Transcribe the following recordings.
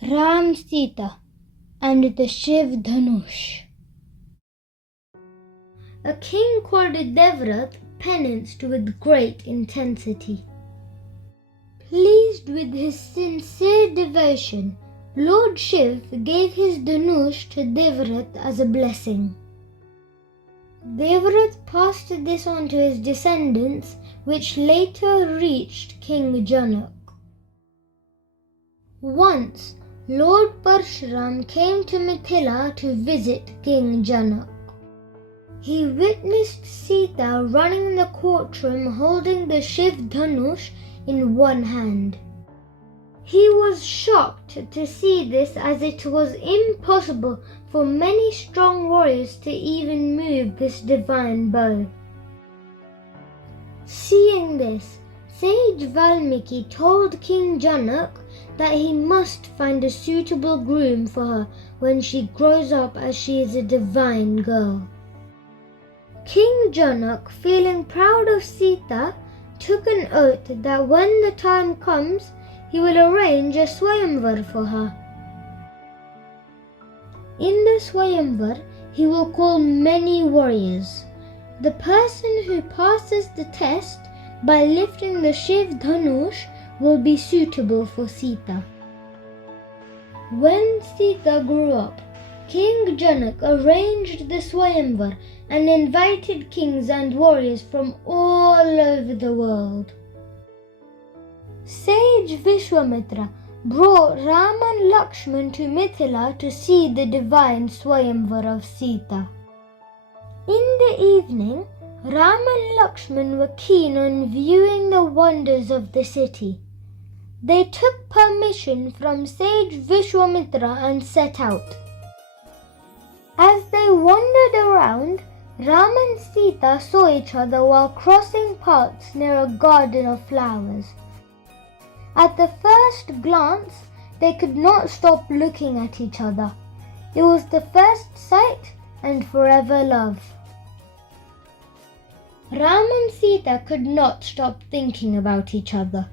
Ramsita and the Shiva Dhanush. A king called Devrat penanced with great intensity. Pleased with his sincere devotion, Lord Shiv gave his Dhanush to Devrat as a blessing. Devrat passed this on to his descendants, which later reached King Janak. Once, Lord Parshuram came to Mithila to visit King Janak. He witnessed Sita running in the courtroom holding the Shiv Dhanush in one hand. He was shocked to see this, as it was impossible for many strong warriors to even move this divine bow. Seeing this, Sage Valmiki told King Janak that he must find a suitable groom for her when she grows up, as she is a divine girl. King Janak, feeling proud of Sita, took an oath that when the time comes, he will arrange a Swayamvar for her. In the Swayamvar, he will call many warriors. The person who passes the test by lifting the Shiv Dhanush will be suitable for Sita. When Sita grew up, King Janak arranged the Swayamvar and invited kings and warriors from all over the world. Sage Vishwamitra brought Ram and Lakshman to Mithila to see the divine Swayamvar of Sita. In the evening, Ram and Lakshman were keen on viewing the wonders of the city. They took permission from Sage Vishwamitra and set out. As they wandered around, Ram and Sita saw each other while crossing paths near a garden of flowers. At the first glance, they could not stop looking at each other. It was the first sight and forever love. Ram and Sita could not stop thinking about each other.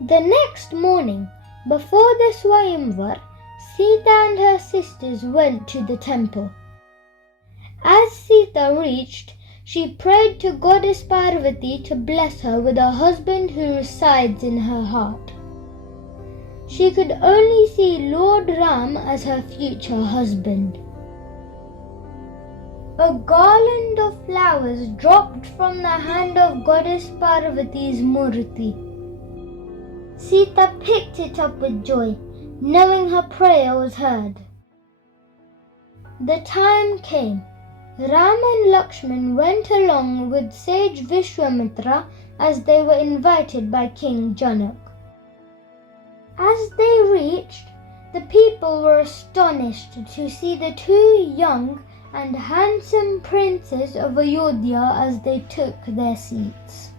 The next morning, before the Swayamvar, Sita and her sisters went to the temple. As Sita reached, she prayed to Goddess Parvati to bless her with a husband who resides in her heart. She could only see Lord Ram as her future husband. A garland of flowers dropped from the hand of Goddess Parvati's murti. Sita picked it up with joy, knowing her prayer was heard. The time came. Ram and Lakshman went along with Sage Vishwamitra as they were invited by King Janak. As they reached, the people were astonished to see the two young and handsome princes of Ayodhya as they took their seats.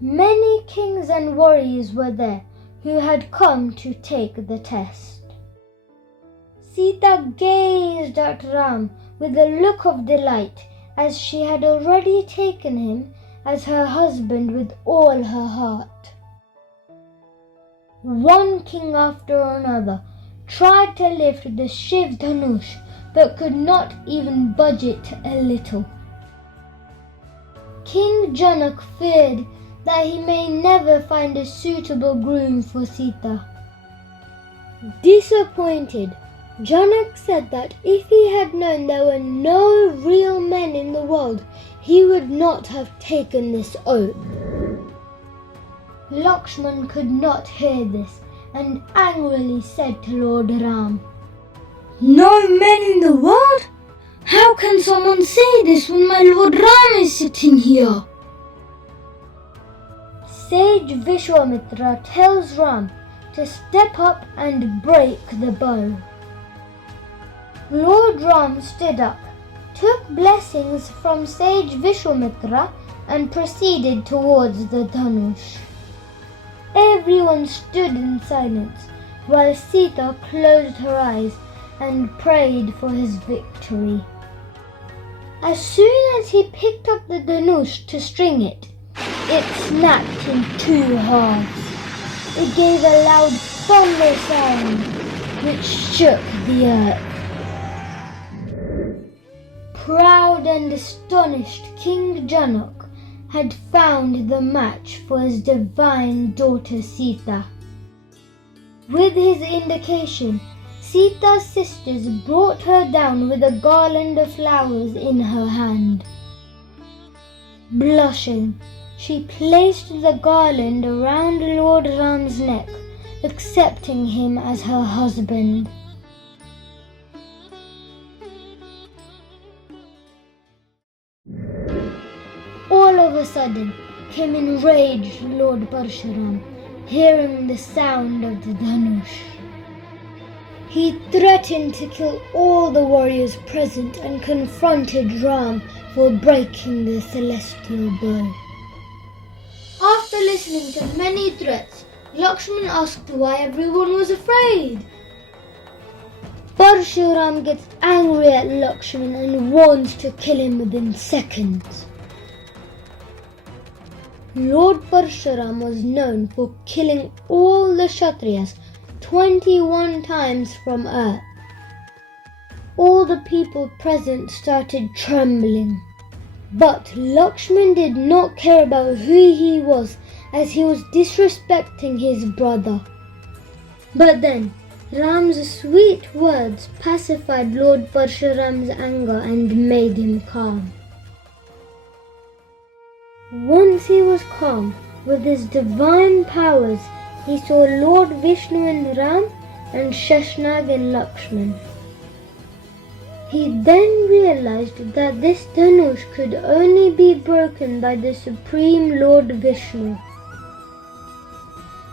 Many kings and warriors were there who had come to take the test. Sita gazed at Ram with a look of delight, as she had already taken him as her husband with all her heart. One king after another tried to lift the Shiv Dhanush, but could not even budge it a little. King Janak feared that he may never find a suitable groom for Sita. Disappointed, Janak said that if he had known there were no real men in the world, he would not have taken this oath. Lakshman could not hear this and angrily said to Lord Ram, "No men in the world? How can someone say this when my Lord Ram is sitting here?" Sage Vishwamitra tells Ram to step up and break the bow. Lord Ram stood up, took blessings from Sage Vishwamitra and proceeded towards the Dhanush. Everyone stood in silence while Sita closed her eyes and prayed for his victory. As soon as he picked up the Dhanush to string it, it snapped in two halves. it gave a loud thunder sound which shook the earth. Proud and astonished King Janak had found the match for his divine daughter Sita. With his indication, Sita's sisters brought her down with a garland of flowers in her hand. Blushing, she placed the garland around Lord Ram's neck, accepting him as her husband. All of a sudden came enraged Lord Parshuram, hearing the sound of the Dhanush. He threatened to kill all the warriors present and confronted Ram for breaking the celestial bow. After listening to many threats, Lakshman asked why everyone was afraid. Parshuram gets angry at Lakshman and warns to kill him within seconds. Lord Parshuram was known for killing all the Kshatriyas 21 times from earth. All the people present started trembling. But Lakshman did not care about who he was, as he was disrespecting his brother. But then, Ram's sweet words pacified Lord Parshuram's anger and made him calm. Once he was calm, with his divine powers, he saw Lord Vishnu in Ram and Sheshnag in Lakshman. He then realized that this Dhanush could only be broken by the Supreme Lord Vishnu.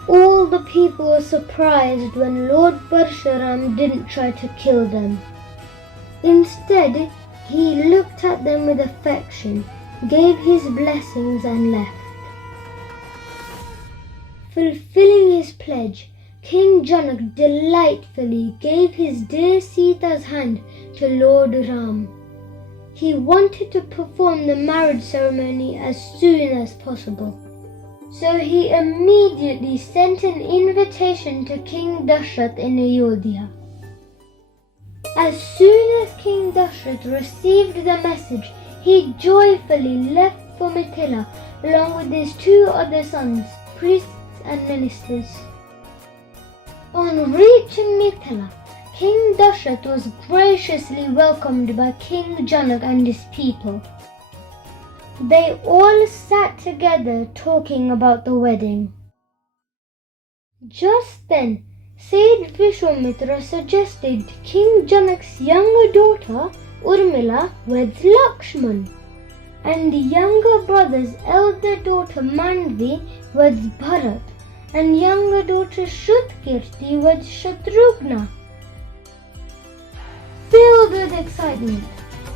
All the people were surprised when Lord Parshuram didn't try to kill them. Instead, he looked at them with affection, gave his blessings and left. Fulfilling his pledge, King Janak delightfully gave his dear Sita's hand to Lord Ram. He wanted to perform the marriage ceremony as soon as possible. So he immediately sent an invitation to King Dashrath in Ayodhya. As soon as King Dashrath received the message, he joyfully left for Mithila along with his 2 other sons, priests and ministers. On reaching Mithila, King Dashrath was graciously welcomed by King Janak and his people. They all sat together talking about the wedding. Just then, Sage Vishwamitra suggested King Janak's younger daughter, Urmilla, weds Lakshman, and the younger brother's elder daughter Mandvi weds Bharat, and younger daughter Shrutkirti weds Shatrugna. Filled with excitement,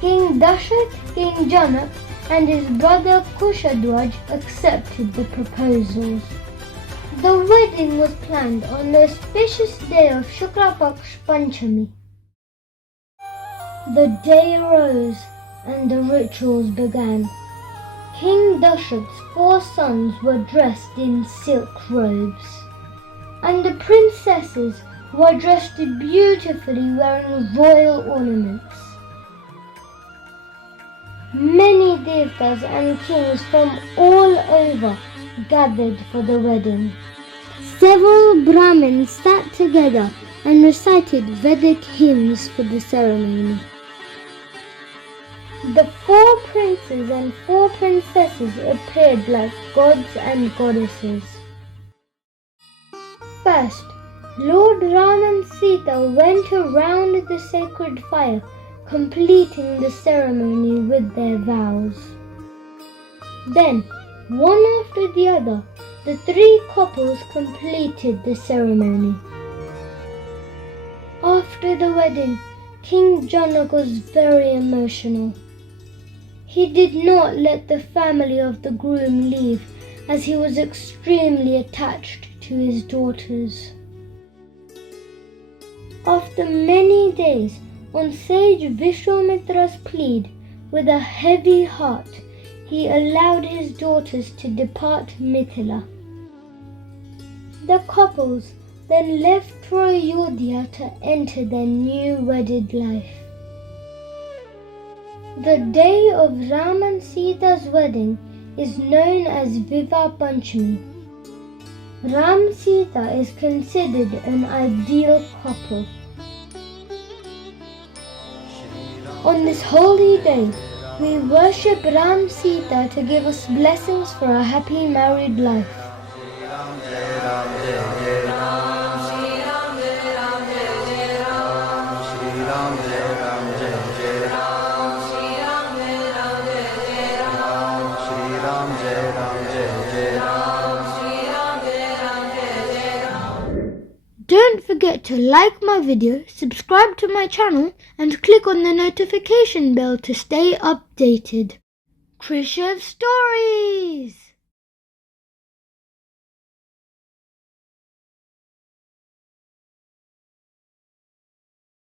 King Dashrath, King Janak, and his brother Kushadwaj accepted the proposals. The wedding was planned on the auspicious day of Shukla Paksh Panchami. The day arose and the rituals began. King Dashrath's 4 sons were dressed in silk robes, and the princesses were dressed beautifully wearing royal ornaments. Many devtas and kings from all over gathered for the wedding. Several Brahmins sat together and recited Vedic hymns for the ceremony. The 4 princes and 4 princesses appeared like gods and goddesses. First, Lord Ram and Sita went around the sacred fire, completing the ceremony with their vows. Then, one after the other, the 3 couples completed the ceremony. After the wedding, King Janak was very emotional. He did not let the family of the groom leave, as he was extremely attached to his daughters. After many days, on sage Vishwamitra's plea, with a heavy heart, he allowed his daughters to depart Mithila. The couples then left for Ayodhya to enter their new wedded life. The day of Ram and Sita's wedding is known as Vivah Panchami. Ram and Sita is considered an ideal couple. On this holy day, we worship Ram Sita to give us blessings for a happy married life. Don't forget to like my video, subscribe to my channel and click on the notification bell to stay updated. Krishav Stories!